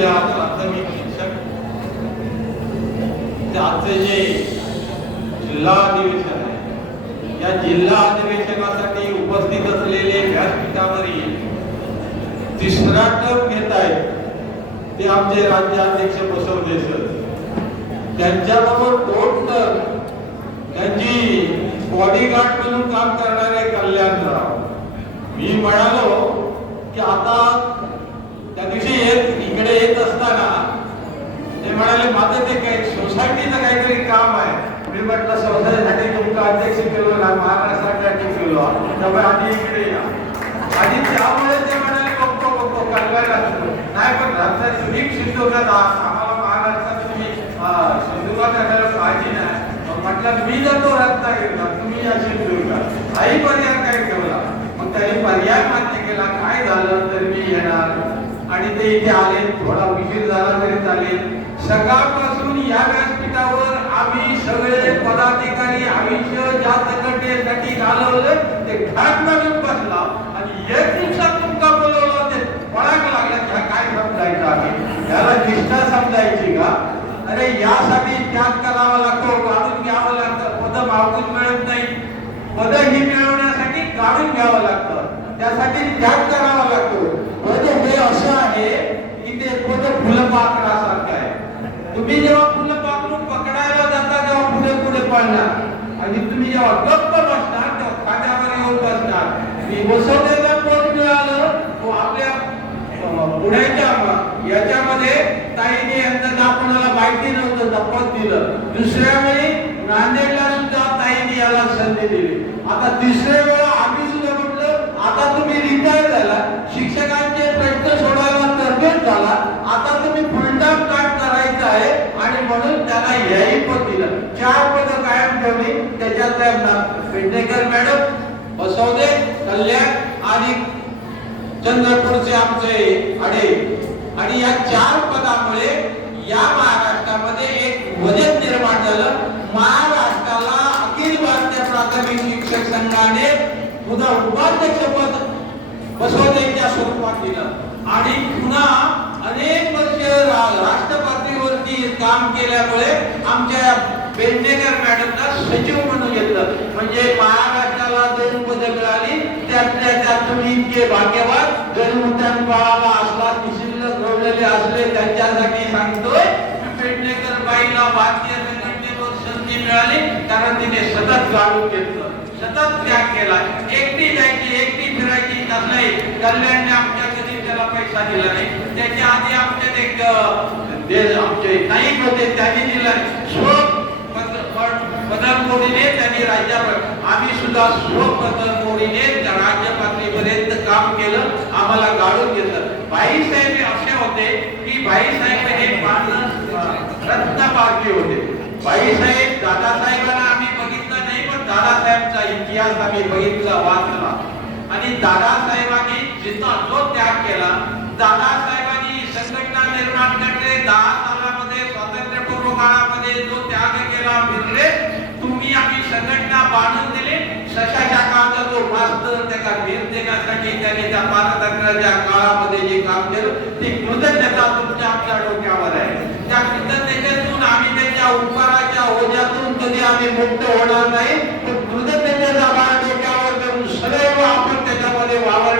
जिल्हा प्राथमिक शिक्षक. ते आजचे जे जिल्हा अधिवेशन आहे या जिल्हा अधिवेशनासाठी उपस्थित असलेले व्यासपीठावरील तिसरा टप घेत आहेत ते आमचे राज्याध्यक्ष बसवले सर. त्यांच्याबरोबर दोन टर्म त्यांची बॉडीगार्ड म्हणून काम करणारे कल्याणराव. मी म्हणालो की आता त्या दिवशी येत इकडे येत असताना ते म्हणाले माझं ते काही सोसायटीचं काहीतरी काम आहे. मी म्हटलं सोसायटीसाठी तुमचा अध्यक्ष केलो ना महाराष्ट्रासाठी केलो. त्यामुळे आधी इकडे या. आणि त्यामुळे ते म्हणाले बघतो बघतो कल्याण नाही पण रत्न युनिक सिंधुदुर्गात आम्हाला महाराष्ट्रात तुम्ही अं, करायला पाहिजे नाही. म्हटलं मी जातो रत्नागिरीला तुम्ही या सिंधुदुर्गात. आई पर्याय काय ठेवला. मग त्यांनी पर्याय मान्य केला. काय झालं तर मी येणार. आणि ते इथे आले थोडा उशीर झाला तरी चालेल. सकाळपासून या व्यासपीठावर आम्ही सगळे पदाधिकारी आयुष्य ज्या संघटनेसाठी घालवलं ते घाट काढून बसला. आणि एक दिवसात तुमका बोलवलं ते पळाक लागला. ह्या काय समजायचं आहे? याला निष्ठा समजायची का? अरे यासाठी त्याग करावा लागतो? काढून घ्यावं लागतं. पद मागून मिळत नाही. पद ही मिळवण्यासाठी काढून घ्यावं लागतं. त्यासाठी त्याग करावा लागतो? म्हणजे हे असं आहे की ते पद फुलपाखरासारखं आहे. तुम्ही जेव्हा फुलपाखरून पकडायला जाता तेव्हा पुढे पुढे पळणार आणि तुम्ही जेव्हा गप्प बसणार तेव्हा खांद्यावर येऊन बसणार. मी बसवलेलं पद मिळालं? तो आपल्या पुढ्याच्या याच्यामध्ये ताईने यांचं नाव कोणाला माहिती नव्हतं दप्पत दिलं. दुसऱ्या वेळी नांदेडला सुद्धा ताईने याला संधी दिली. आता तिसऱ्या वेळा आम्ही सुद्धा म्हटलं आता तुम्ही रिटायर झाला. शिक्षकांचे प्रश्न सोडवायला तरबेज झाला. म्हणून त्याला याही पद दिलं. चार पद कायम ठेवली त्याच्यात पेडणेकर मॅडम बसवदे कल्याण आणि चंद्रपूरचे आमचे अडे आणि या चार पदामुळे या महाराष्ट्रामध्ये एक वजन निर्माण झालं. महाराष्ट्राला अखिल भारतीय प्राथमिक शिक्षक संघाने पुन्हा उपाध्यक्ष पद बसवण्याच्या स्वरूपात दिलं. आणि पुन्हा अनेक वर्ष राष्ट्रपती राष्ट्र काम केल्यामुळे आमच्या बेंडेकर मॅडमला सचिव म्हणून घेतलं म्हणजे महाराष्ट्राला दोन पद मिळाली त्यातल्या त्यात तुम्ही इतके भाग्यवान जन्मत्यान बाळाला असला शिल्लक रवलेले असले त्यांच्यासाठी सांगतोय. की बाईला भारतीय संघटनेवर संधी मिळाली कारण तिने सतत गाडून घेतलं. सतत त्याग केला. एकटी जायची एकटी फिरायची नाही. कल्याणने आमच्या त्याला पैसा दिला नाही. त्याच्या आधी आमचे आमचे नाईक होते त्यांनी दिला स्व पदरमोडीने त्यांनी आम्ही सुद्धा त्या राज्य पातळीपर्यंत काम केलं आम्हाला गाडून घेतलं. भाईसाहेब हे असे होते की भाईसाहेब हे माणूस रत्न पारखे होते. भाईसाहेब दादासाहेबांना आम्ही बघितलं नाही पण दादासाहेबचा इतिहास आम्ही बघितला वाचला. आणि दादासाहेबांनी जिथं जो त्याग केला दादासाहेबांनी संघटना निर्माण करणे दहा सालामध्ये स्वातंत्र्यपूर्व काळामध्ये जो त्याग केला फिरले तुम्ही आम्ही संघटना बांधून दिली. सशाच्या काळाचा जो मास्तर त्याला भेट देण्यासाठी त्याने त्या पारतंत्र्याच्या काळामध्ये जे काम केलं ती कृतज्ञता तुमच्या आमच्या डोक्यावर आहे. त्या कृतज्ञतेतून आम्ही त्यांच्या उपकाराच्या ओझ्यातून कधी आम्ही मुक्त होणार नाही पण कृतज्ञतेचा बाळ डोक्यावर करून सदैव आपण त्याच्यामध्ये वावर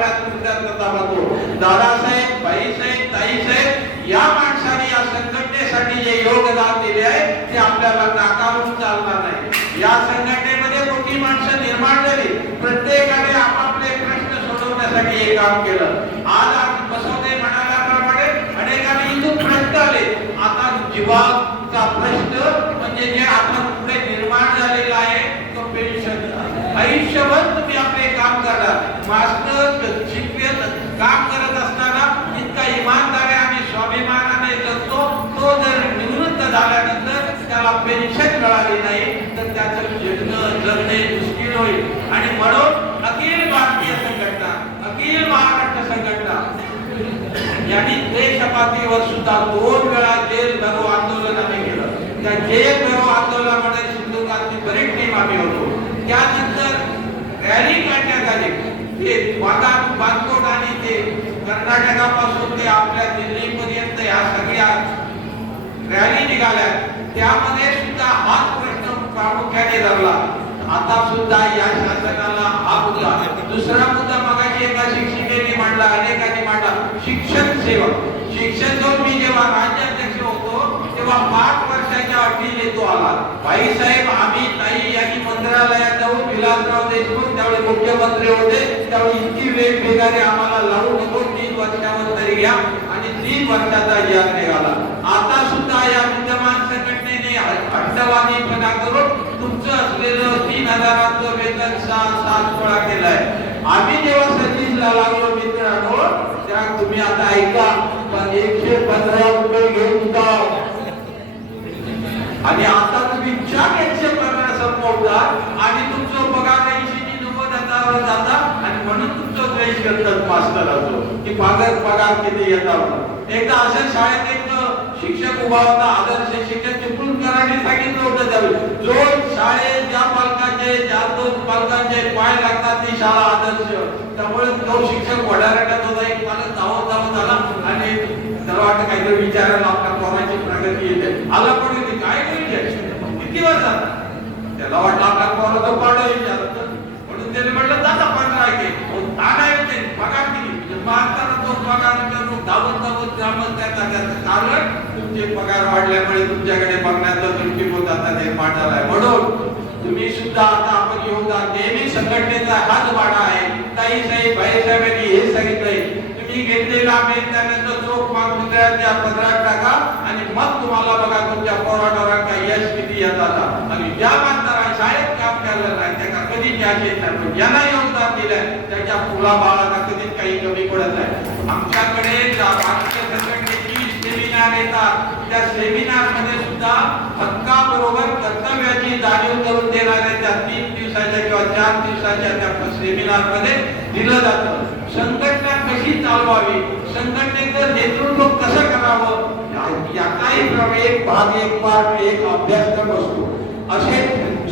दादासाहेब बाईसाहेब ताईसाहेब या माणसाने या संघटनेसाठी जे योगदान दिले आहे ते आपल्याला नाकारून चालणार नाही. या संघटनेमध्ये मोठी माणसं निर्माण झाली. प्रत्येकाने आपापले प्रश्न सोडवण्यासाठी हे काम केलं आज आज बसवते म्हणाल्याप्रमाणे अनेकांनी इथून प्रश्न आले आता जीवाचा प्रश्न म्हणजे जे आता पुढे निर्माण झालेला आहे तो पेन्शन आयुष्यभर तुम्ही आपले काम करणार मास्टर शिकवेल काम करत असताना इतका इमानदारी आणि स्वाभिमानाने जगतो तो जर निवृत्त झाल्यानंतर त्याला पेन्शन मिळाली नाही तर त्याचं जगणे मुश्किल होईल. आणि म्हणून अखिल भारतीय संघटना अखिल महाराष्ट्र संघटना यांनी देशपातळीवर सुद्धा दोन वेळा जेल धरो आंदोलन आम्ही केलं त्या जेल धरो आंदोलनामध्ये सिंधुदुर्गातली बरीच टीम आम्ही होतो. त्यानंतर रॅली काढण्यात आली. ते वादा बांधकोट आणि ते कर्नाटकापासून ते आपल्या दिल्लीपर्यंत या सगळ्या रॅली निघाल्या. त्यामध्ये सुद्धा हाच प्रश्न प्रामुख्याने धरला. आता सुद्धा या शासनाला हा मुद्दा दुसरा मुद्दा मगाशी एका शिक्षिकेने मांडला अनेकांनी मांडला. शिक्षण सेवा. शिक्षण जो मी जेव्हा राज्याध्यक्ष होतो तेव्हा पाच वर्षाच्या अटी येतो आला. भाई साहेब आम्ही ताई यांनी मंत्रालयात जाऊन विलासराव देशमुख त्यावेळी मुख्यमंत्री होते. त्यावेळी इतकी वेग आम्हाला लावू नको तीन वर्षावर तरी घ्या आणि तीन वर्षाचा या निघाला आता सुद्धा या विद्यमान संघटनेने हट्टवादीपणा करून तुमचं असलेलं तीन हजाराचं वेतन सहा सात गोळा केलाय. आम्ही जेव्हा सर्व्हिसला लागलो मित्रांनो त्या तुम्ही आता ऐका पण एकशे पंधरा रुपये घेऊन जा आणि आता तुम्ही चार एकशे पन्नास संपवता आणि तुमचं पगार ऐंशी नी नव्वद हजारावर जाता आणि म्हणून तुमचं द्वेष करतात मास्टर असतो की पगार पगार किती येतात एकदा अशा शाळेत एक शिक्षक उभा होता आदर्श शिक्षक चिपळूणकरांनी सांगितलं होतं द्यावी जो शाळेत ज्या पालकांचे ज्या दोन पालकांचे पाय लागतात ती शाळा आदर्श. त्यामुळे तो शिक्षक वडारट्यात होता एक पालक धावत धावत आला आणि त्याला वाटतं काहीतरी विचारायला आपल्या पोराची प्रगती येते. आला पण येते काय नाही किती वर्षात त्याला वाटलं आपल्या पोराचं पाड विचारत म्हणून त्याने म्हटलं दादा पांढरा आहे काय होते पगार किती? म्हणजे मारताना तो पगार करून धावत धावत ग्रामस्थांना त्याचं कारण तुमचे पगार वाढल्यामुळे तुमच्याकडे बघण्याचा दृष्टिकोन आता निर्माण झालाय म्हणून तुम्ही सुद्धा आता आपण योगदान नेहमी संघटनेचा हाच वाडा आहे. काही साहेब भाई हे सांगितलंय. तुम्ही घेतलेला मेहनतानंतर चोख माग त्या पत्रात टाका आणि मग तुम्हाला बघा तुमच्या पोराटोरांचा यश किती येतात आणि ज्या माणसाला शाळेत काम केलं नाही त्याला कधी त्याच येत नाही. पण ज्यांना योगदान दिलंय. त्याच्या फुला बाळाला कधीच काही कमी पडत नाही. आमच्याकडे ज्या भारतीय संघटना सेमिनार येतात. त्या सेमिनारमध्ये सुद्धा हक्काबरोबर कर्तव्याची जाणीव करून देणाऱ्या त्या तीन दिवसाच्या किंवा चार दिवसाच्या त्या सेमिनारमध्ये दिलं जातं. संघटना कशी चालवावी? संघटनेचं नेतृत्व कसं करावं? याचाही प्रम- एक भाग एक पाठ एक अभ्यासक्रम असतो. असे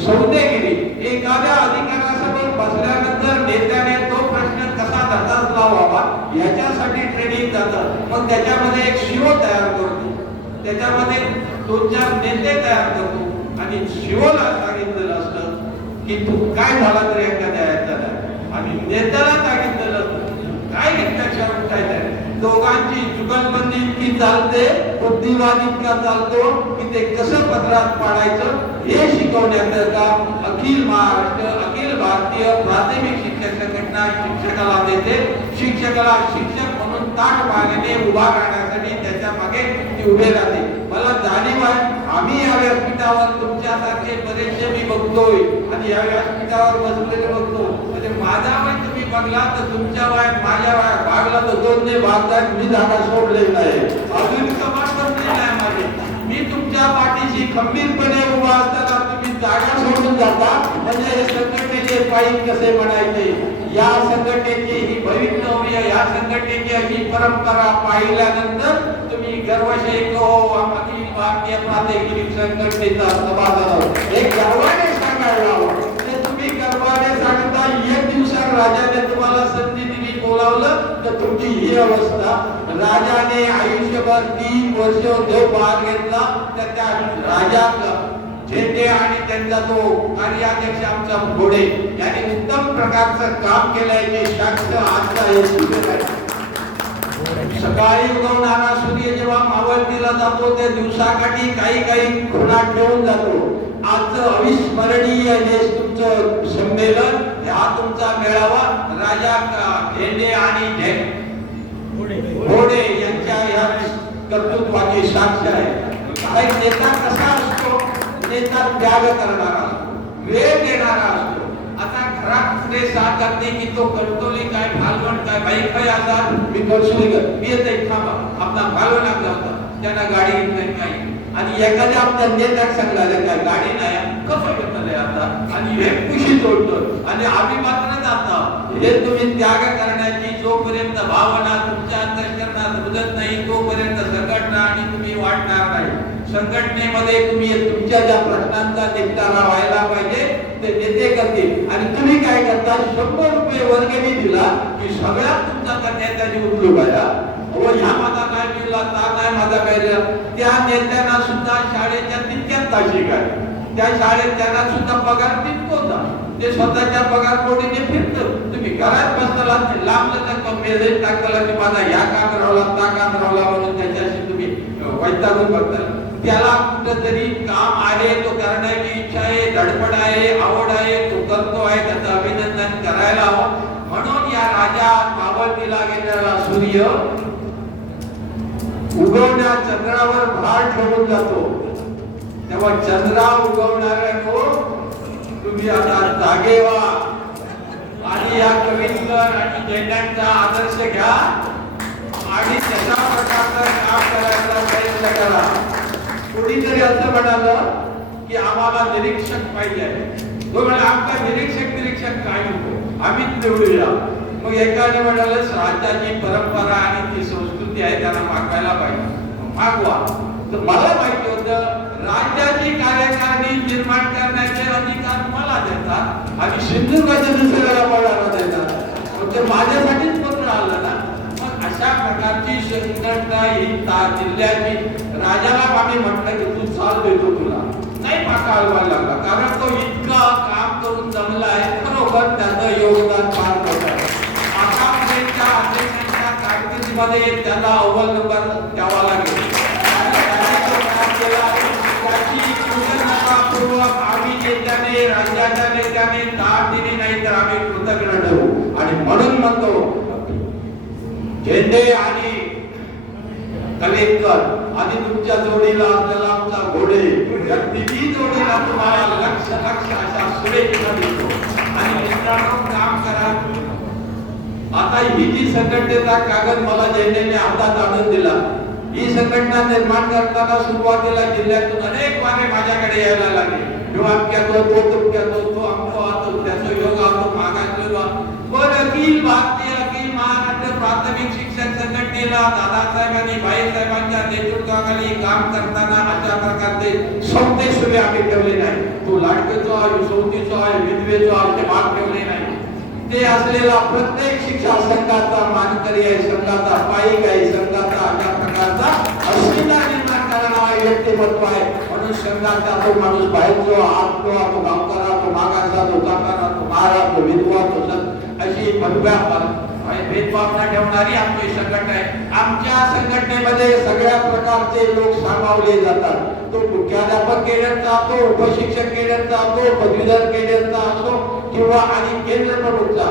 सौदेगिरी एखाद्या अधिकाऱ्यासमोर बसल्यानंतर नेत्याने तो प्रश्न कसा धरताच लावावा याच्यासाठी ट्रेनिंग जातं. मग त्याच्यामध्ये एक शिव तयार करतो. त्याच्यामध्ये दोन चार नेते तयार करतो. आणि शिवला सांगितलेलं असतं की तू काय झाला तरी एखाद्या याच्याला आणि नेत्याला सांगितलेलं असतं. काय त्याच्यावर काय दोघांची जुगलबंदी इतकी चालते बुद्धिवाद इतका चालतो की ते कसं पत्रात पाडायचं हे शिकवण्याचं काम अखिल महाराष्ट्र अखिल भारतीय प्राथमिक शिक्षक संघटना शिक्षकाला देते. शिक्षकाला शिक्षक म्हणून ताट मागणे उभा करण्यासाठी त्याच्यामागे ती उभे राहते. मला जाणीव आहे आम्ही या व्यासपीठावर तुमच्यासारखे बरेचसे मी बघतोय. आणि या व्यासपीठावर बसलेले बघतो. म्हणजे माझा वय बघला तर तुमच्या वयात माझ्या वयात भागला तर दोन नाही भागतात मी जागा सोडले नाही. अजून समाज पण नाही माझे. मी तुमच्या पाठीशी खंबीरपणे उभा असताना तुम्ही जागा सोडून जाता. म्हणजे हे संघटनेचे पायी कसे म्हणायचे? या संघटनेची ही भवितव्य या संघटनेची अशी परंपरा पाहिल्यानंतर तुम्ही गर्वशेक हो अखिल भारतीय प्रादेशिक संघटनेचा सभासद आहोत. हे गर्वाने सांगायला हवं ते तुम्ही गर्वाने सांगता एक दिवसात राजाने तुम्हाला संधी दिली बोलावलं तर तुमची ही अवस्था. राजाने आयुष्यभर तीन वर्ष जो भाग घेतला तर त्या राजा झेंडे आणि त्यांचा तो कार्याध्यक्ष आमचा घोडे यांनी उत्तम प्रकारचं काम केलंय ते शास्त्र आजचा हे शिबिर आहे. सकाळी उगवणारा सूर्य जेव्हा मावळतीला जातो त्या दिवसाकाठी काही काही खुणा ठेवून जातो. आजचं अविस्मरणीय हे तुमचं संमेलन हा तुमचा मेळावा राजा क- झेंडे आणि घोडे. यांच्या या कर्तृत्वाची साक्ष आहे. काय नेता कसा असतो? नेता त्याग करणारा असतो. वेळ देणारा असतो. आता घरात पुढे साथ करते की तो कंटोली काय फालवण काय बाई काय असा मी करशुलीकर मी येते थांबा. आपला फालवण आपला होता त्यांना गाडी येत नाही काही आणि एखाद्या आमच्या नेत्याक सांगला काय? गाडी नाही कसं घेतलंय आता? आणि हे खुशी जोडतो आणि आम्ही मात्र जाता. हे तुम्ही त्याग करण्याची जोपर्यंत भावना तुमच्या अंतर्करणात रुजत नाही तोपर्यंत संघटना आणि तुम्ही वाढणार नाही. संघटनेमध्ये तुम्ही तुमच्या ज्या प्रश्नांचा निपटारा व्हायला पाहिजे ते नेते करतील. आणि तुम्ही काय करता? शंभर रुपये वर्गणी दिला की सगळ्यात तुमचा नेत्याची उपयोग आहे व ह्या माझा काय दिला नाही माझा माझा त्या नेत्यांना सुद्धा शाळेच्या तितक्याच ताशिक आहे त्या शाळेत त्यांना सुद्धा पगार तितकोच आहे. ते स्वतःच्या पगार कोटीने फिरतं. तुम्ही घरात बसला लांब लचक मेसेज टाकला की माझा या काम रावला त्या काम रावला म्हणून त्याच्याशी तुम्ही वैतागून बघता त्याला कुठंतरी काम आहे तो करण्याची इच्छा आहे धडपड आहे आवड आहे तो करतो आहे त्याचं अभिनंदन करायला हवं. म्हणून या राजा मावळतीला गेलेला सूर्य उगवण्या चंद्रावर भार ठेवून जातो. तेव्हा चंद्रा उगवणाऱ्या तो तुम्ही आता जागे व्हा. आणि या कवींकर आणि जैनांचा आदर्श घ्या. आणि तशा प्रकारचं काम करायचा प्रयत्न करा. कोणीतरी असं म्हणालं की आम्हाला निरीक्षक पाहिजे. तो म्हणे आमचा निरीक्षक निरीक्षक काय नको आम्हीच निवडूया. मग एकाने म्हणालं राज्याची परंपरा आणि ती संस्कृती आहे त्यांना मागवायला पाहिजे. मागवा. तर मला माहिती होतं राज्याची कार्यकारणी निर्माण करण्याचे अधिकार मला देतात आणि सिंधुदुर्गाच्या दुसऱ्याला पडायला देतात. ते माझ्यासाठीच पत्र आलं ना मग अशा प्रकारची संघटना ही जिल्ह्याची राजाला आम्ही म्हटलं की तू चाल देतो तुला. नाही पाका हलवायला लागला कारण तो इतका काम करून जमला आहे खरोखर त्याचं योगदान फार मोठं आहे आतापर्यंतच्या अध्यक्षांच्या कारकिर्दीमध्ये त्याला अव्वल नंबर द्यावा लागेल. आम्ही नेत्याने राज्याच्या नेत्याने दाद दिली नाही तर आम्ही कृतज्ञ ठरू आणि म्हणून म्हणतो झेंडे आणि कलेक्टर आणि तुमच्या जोडीला आपल्याला आमचा घोडे या तिन्ही जोडीला तुम्हाला लक्ष लक्ष अशा सुरेखीला देतो आणि मित्रांनो काम करा. ही जी संघटनेचा कागद मला जैनेने हातात आणून दिला. ही संघटना निर्माण करताना सुरुवातीला जिल्ह्यातून अनेक वारे माझ्याकडे यायला लागले. तो अमक्यातो तो तुमक्यातो तो अमको आतो त्याचा योग आतो मागासलेला. पण अखिल भारतीय अखिल महाराष्ट्र प्राथमिक शिक्षण संघटनेला दादासाहेबांनी बाईसाहेबांच्या नेतृत्वाखाली काम करताना अशा प्रकारचे सौते आम्ही ठेवले नाही तो लाडकेचो आहे सौतीचो आहे विधवेचो आहे ते भाग ठेवले नाही ते असलेला प्रत्येक शिक्षा संघाचा मानकरी आहे संघाचा पायिक आहे संघाचा अशा प्रकारचा अस्मिता निर्माण करणारा व्यक्तिमत्व आहे. म्हणून संघाचा तो माणूस बाहेरचो आतलो तो गावकारा तो मागाचा तो काकारा तो मारा तो विधवा तो संत अशी भगव्या भेदभावना ठेवणारी आमची संघटना आहे. आमच्या संघटनेमध्ये सगळ्या प्रकारचे लोक सामावले जातात. तो मुख्याध्यापक केडरचा असो उपशिक्षक केडरचा असो पदवीधर केडरचा असो किंवा आणि केंद्र प्रमुखचा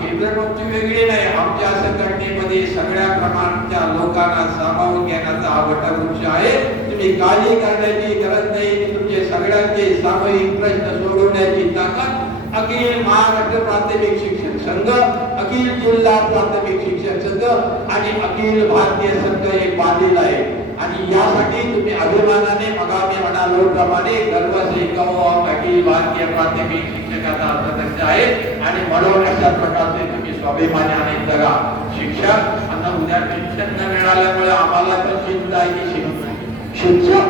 केंद्र प्रमुखची वेगळी नाही. आमच्या संघटनेमध्ये सगळ्या प्रमाणच्या लोकांना सामावून घेण्याचा हा वटवृक्ष आहे. तुम्ही काळजी करण्याची गरज नाही. तुमचे सगळ्यांचे सामूहिक प्रश्न सोडवण्याची ताकद अखिल महाराष्ट्र प्राथमिक शिक्षण संघ अखिल जिल्हा प्राथमिक शिक्षण संघ आणि अखिल भारतीय संघ हे बांधील आहे. आणि यासाठी तुम्ही अभिमानाने मगा आम्ही म्हणालो प्रमाणे गर्व भारतीय प्राथमिक शिक्षकाचा सदस्य आहे. आणि म्हणून अशा प्रकारचे तुम्ही स्वाभिमानाने जगा शिक्षक. आता उद्या पेन्शन न मिळाल्यामुळे आम्हाला तर चिंता आहे की शिक्षक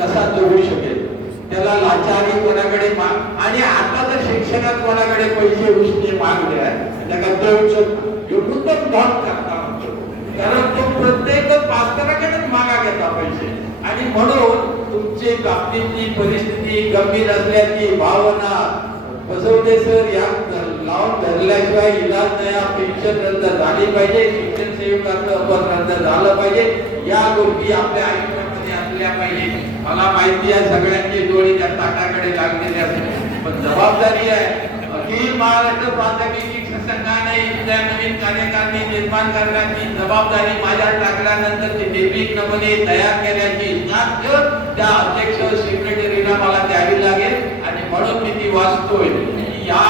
कसा जोडू शकेल? त्याला लाचारी कोणाकडे माग आणि आता तर शिक्षकात कोणाकडे पैसे उसने मागले त्याला देऊच एवढं भाग करता कारण तो प्रत्येक पास्तराकडेच मागा घेता पाहिजे. आणि म्हणून तुमची बाबतीतली परिस्थिती गंभीर असल्याची भावना बसवते सर. या लावून धरल्याशिवाय इलाज नाही. पेन्शन रद्द झाली पाहिजे. शिक्षण सेवकाचं पण रद्द झालं पाहिजे. या गोष्टी आपल्या आयुष्यामध्ये असल्या पाहिजे. मला माहिती आहे सगळ्यांची डोळी त्या ताटाकडे लागलेली असते. पण जबाबदारी आहे. अखिल महाराष्ट्र प्राथमिक शिक्षण संघाने इथल्या नवीन कार्यकारणी निर्माण करण्याची जबाबदारी माझ्या टाकल्यानंतर ती निर्भीक नमुने तयार केल्याची त्या अध्यक्ष सेक्रेटरीला मला द्यावी लागेल. आणि म्हणून मी ती वाचतोय. या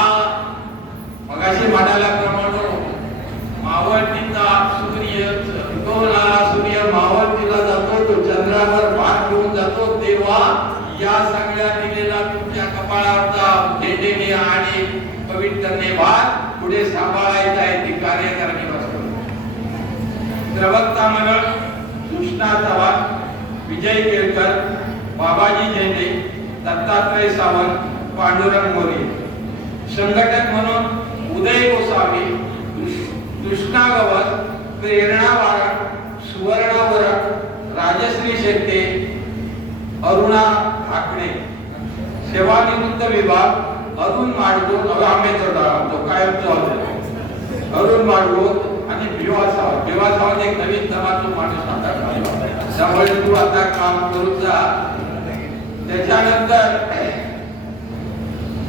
मगाशी म्हणाल्याप्रमाणे मावळतीचा सूर्य उगवणारा सूर्य मावळतीला जातो तो चंद्रावर भाग घेऊन जातो. तेव्हा या सगळ्या दिलेला तुमच्या कपाळावरचा झेंडेने आणि पवित्रने भाग पुढे सांभाळायचं आहे ती कार्यकारिणी वाचतो प्रवक्ता मंडळ कृष्णा चव्हाण विजय केळकर बाबाजी झेंडे दत्तात्रय सावंत पांडुरंग मोरे. संघटक म्हणून उदय गोसावी कृष्णा गवत प्रेरणा वारक सुवर्णा वरक राजश्री शेट्टे अरुणा ठाकणे सेवानिवृत्त विभाग अरुण माडगोत आंबेडकर तो कायमचा होता अरुण माडगोत आणि भिवा सावंत. भिवा सावंत एक नवीन जमातो माणूस आता त्यामुळे तू आता काम करून जा. त्याच्यानंतर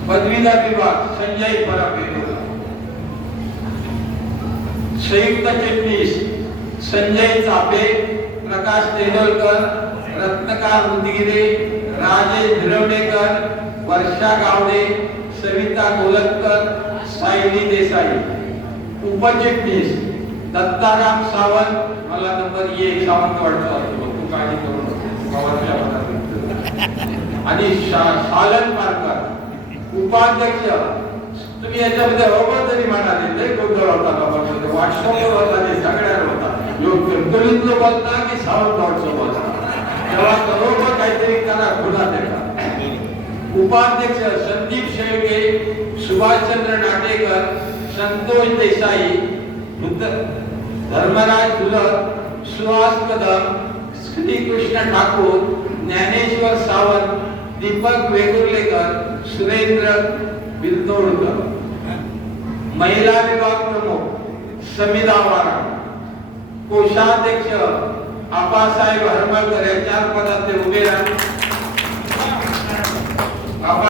पदवीधर विभाग संजय परब संयुक्त चिटणीस संजय चापे प्रकाश तेंडोलकर रत्नकार उदगिरे राजेश धिरवडेकर वर्षा गावडे सविता गोलतकर सायली देसाई. उपचिटणीस दत्ताराम सावंत. मला नंबर ये सावंत वाटतो तू काळजी करू आणि शालन पारकर. उपाध्यक्ष. तुम्ही याच्यामध्ये अवघड जरी म्हणाले लय गोंधळ होता लोकांमध्ये व्हॉट्सअपवर होता ते सगळ्यावर होता. योग्य गणित बोलता की सावंत व्हॉट्सअप बोलता. तेव्हा बरोबर काहीतरी करा गुन्हा देतात उपाध्यक्ष संदीप शेळके सुभाषचंद्र नाटेकर संतोष देसाई धर्मराज धुलत सुहास कदम श्रीकृष्ण ठाकूर ज्ञानेश्वर सावंत दीपक वेगुर्लेकर सुरेंद्र बिलतोडकर महिला विभाग प्रमुख समिधा वारा. कोषाध्यक्ष आबासाहेब हरमळकर या चार पदात ते उभे राहून